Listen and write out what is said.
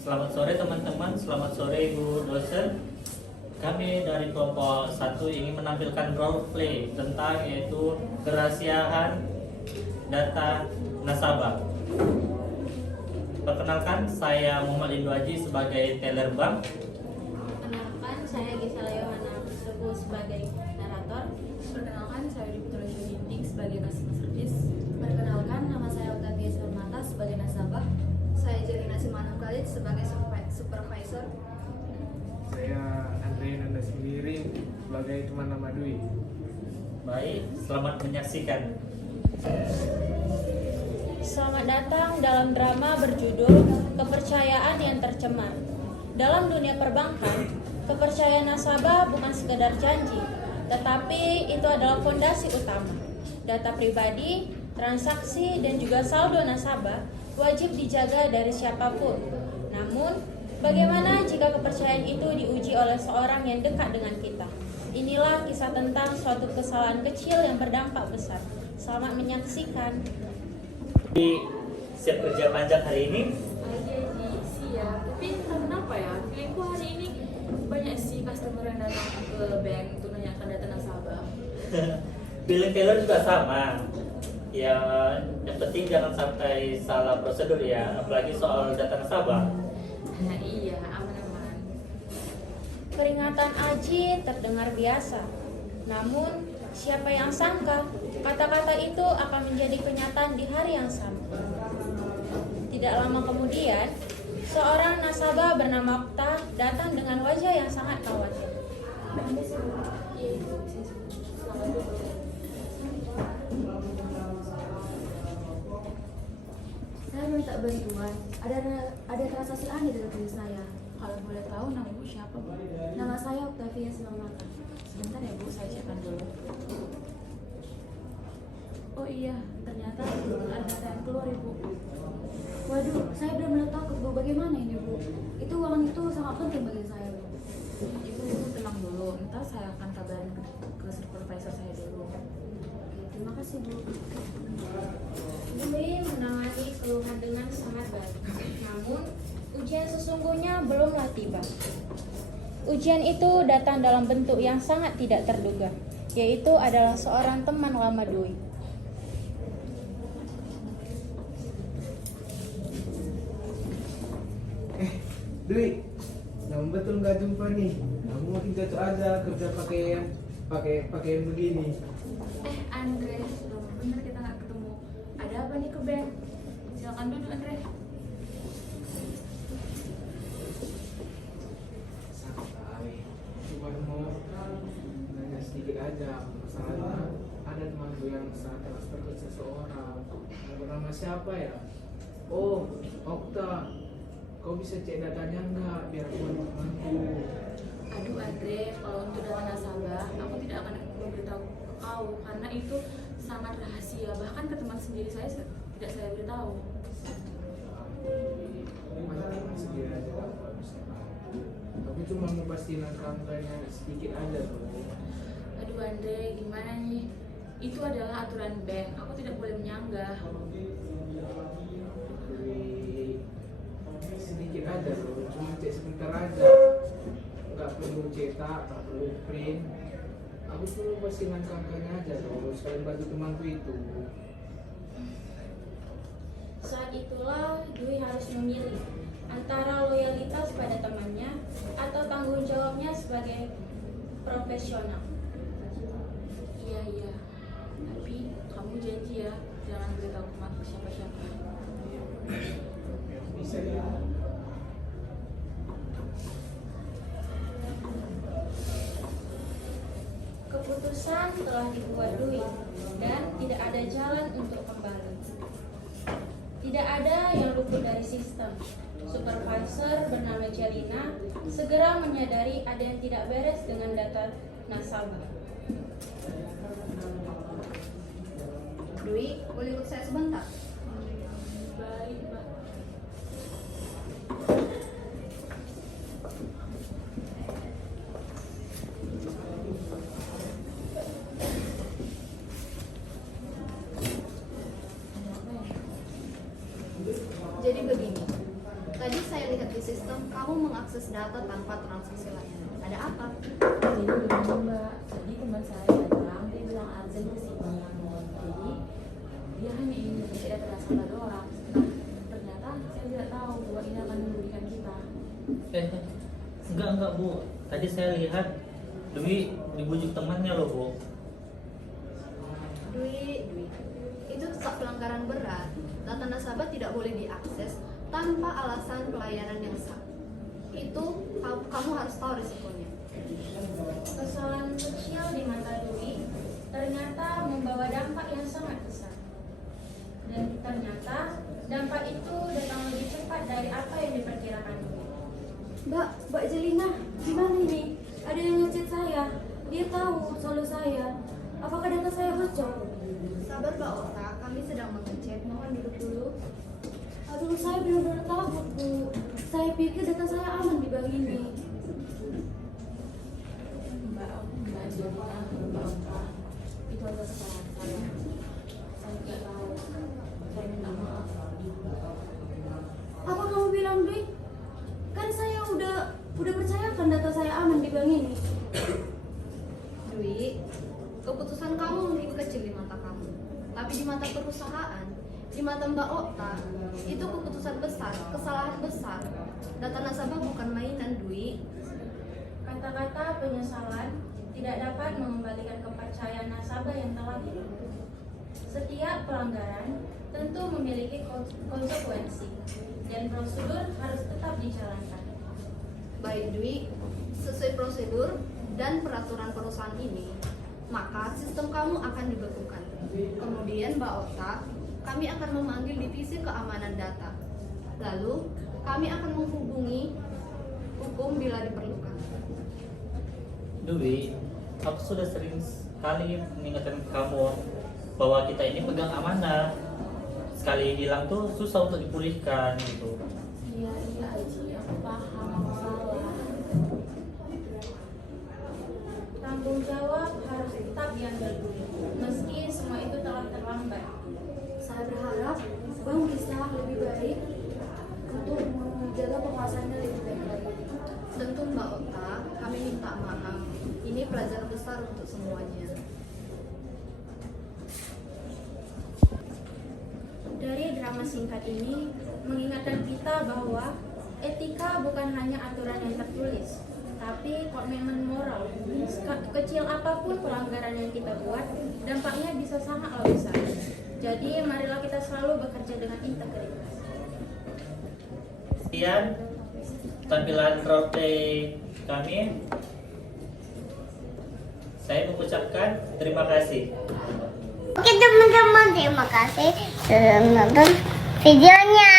Selamat sore teman-teman, selamat sore Ibu dosen. Kami dari kelompok 1 ingin menampilkan role play tentang yaitu kerahasiaan data nasabah. Perkenalkan, saya Muhammad Indu Haji sebagai teller bank. Perkenalkan, saya Gisela Yohana Teguh sebagai narator. Perkenalkan, saya Diputra Ginting sebagai customer service. Perkenalkan, nama saya Octavia Surmata sebagai nasabah. Saya Jelina Simanung Khalid sebagai supervisor. Saya Andre Nanda sendiri sebagai teman nama Dwi. Baik, selamat menyaksikan. Selamat datang dalam drama berjudul Kepercayaan yang Tercemar. Dalam dunia perbankan, kepercayaan nasabah bukan sekedar janji, tetapi itu adalah fondasi utama. Data pribadi, transaksi, dan juga saldo nasabah wajib dijaga dari siapapun. Namun, bagaimana jika kepercayaan itu diuji oleh seorang yang dekat dengan kita? Inilah kisah tentang suatu kesalahan kecil yang berdampak besar. Selamat menyaksikan. Di siap kerja panjang hari ini. Iya siap. Tapi kenapa ya? Feelingku hari ini banyak sih customer yang datang ke bank untuk nanyakan data nasabah. Billing teller juga sama. Ya, yang penting jangan sampai salah prosedur ya, apalagi soal data nasabah. Nah iya, aman-aman. Peringatan Aji terdengar biasa. Namun, siapa yang sangka kata-kata itu akan menjadi kenyataan di hari yang sama. Tidak lama kemudian, seorang nasabah bernama Okta datang dengan wajah yang sangat khawatir. Iya itu bisa selamat dulu. Saya minta bantuan. Ada transaksi aneh dalam diri saya. Kalau boleh tahu nama ibu siapa, Bu? Nama saya Octavia Surmata. Sebentar ya Bu, saya cekkan dulu. Oh iya, ternyata ada data yang keluar Ibu. Waduh, saya benar-benar takut, Bu. Bagaimana ini, Bu? Itu uang itu sangat penting bagi saya, Bu. Ibu tenang dulu, ntar saya akan kabarin ke supervisor saya dulu. Oke, terima kasih, Bu. Dwi menangani keluhan dengan sangat baik. Namun, ujian sesungguhnya belumlah tiba. Ujian itu datang dalam bentuk yang sangat tidak terduga, yaitu adalah seorang teman lama Dwi. Dwi, lama betul nggak jumpa nih. Kamu makin cocok aja kerja pakaian begini. Andre, lama bener kita nggak ketemu. Ada apa nih ke bank? Silakan duduk Andre. Santai, cuma mau nanya sedikit aja. Masalahnya ada temanku yang saat transfer ke seseorang. Bernama siapa ya? Oh, Okta. Kau bisa cek datanya enggak biar aku bantu temanku. Aduh Andre, kalau untuk data nasabah, aku tidak akan memberitahu ke kau karena itu sangat rahasia. Bahkan ke teman sendiri saya tidak saya beritahu. Masalah sendiri aja lah kalau bisa. Aku cuma mau pastiin angka-angkanya sedikit aja tuh. Aduh Andre, gimana nih? Itu adalah aturan bank. Aku tidak boleh menyanggah. Sedikit aja loh, cuma cek sebentar aja. Nggak perlu cetak, nggak perlu print. Aku perlu pastiin angka-angkanya aja loh, sekalian bantu temanku itu. Saat itulah Dwi harus memilih antara loyalitas pada temannya atau tanggung jawabnya sebagai profesional. Iya. Tapi kamu janji ya, jangan beritahu ke siapa-siapa. Bisa ya. Keputusan telah dibuat Dwi dan tidak ada jalan untuk kembali. Tidak ada yang luput dari sistem. Supervisor bernama Jelina segera menyadari ada yang tidak beres dengan data nasabah. Dwi, boleh ikut saya sebentar? Baik, Mbak. Jadi begini, Tadi saya lihat di sistem kamu mengakses data tanpa transaksi layanan. Ada apa? Jadi begini Mbak, jadi teman saya datang, dia bilang arjen ke sini. Jadi dia hanya ingin mengisi data nasabah doang. Nah, ternyata saya tidak tahu bahwa ini akan merugikan kita. Enggak Bu. Tadi saya lihat Dwi dibujuk temannya loh Bu. Dwi, itu tetap pelanggaran berat. Data nasabah tidak boleh diakses tanpa alasan pelayanan yang sah. Itu kamu harus tahu risikonya. Kesalahan kecil di mata Dwi ternyata membawa dampak yang sangat besar. Dan ternyata dampak itu datang lebih cepat dari apa yang diperkirakan Dwi. Mbak Jelina, gimana ini? Ada yang ngechat saya. Dia tahu selalu saya. Apakah data saya bocor? Sabar Mbak Ota, kami sedang mengecek. Mohon duduk dulu. Aduh, saya benar-benar takut, Bu. Saya pikir data saya aman di bank ini. Mbak Jelina, Mbak Oka, itu adalah kesalahan saya. Saya tidak tahu. Saya minta maaf. Apa kamu bilang, Dwi? Kan saya udah percayakan data saya aman di bank ini. Dwi, keputusan kamu mungkin kecil di mata kamu, tapi di mata perusahaan, di mata Mbak Okta, itu keputusan besar, kesalahan besar. Data nasabah bukan mainan, Dwi. Kata-kata penyesalan tidak dapat mengembalikan kepercayaan nasabah yang telah hilang. Setiap pelanggaran tentu memiliki konsekuensi dan prosedur harus tetap dijalankan. Baik Dwi, sesuai prosedur dan peraturan perusahaan ini, maka sistem kamu akan dibekukan. Kemudian Mbak Okta, kami akan memanggil divisi keamanan data. Lalu, kami akan menghubungi hukum bila diperlukan. Dwi, aku sudah sering sekali mengingatkan kamu bahwa kita ini pegang amanah. Sekali hilang tuh susah untuk dipulihkan gitu. Iya Aji, aku paham, aku salah. Tanggung jawab harus tetap diambil dulu, meski semua itu telah terlambat. Saya berharap bank bisa lebih baik untuk menjaga pengawasannya lebih baik lagi. Tentu Mbak Okta, kami minta maaf. Ini pelajaran besar untuk semuanya. Dari drama singkat ini mengingatkan kita bahwa etika bukan hanya aturan yang tertulis, tapi komitmen moral. Kecil apapun pelanggaran yang kita buat, dampaknya bisa sangatlah besar. Jadi marilah kita selalu bekerja dengan integritas. Sekian tampilan roleplay kami. Saya mengucapkan terima kasih. Oke teman-teman, terima kasih sudah menonton videonya.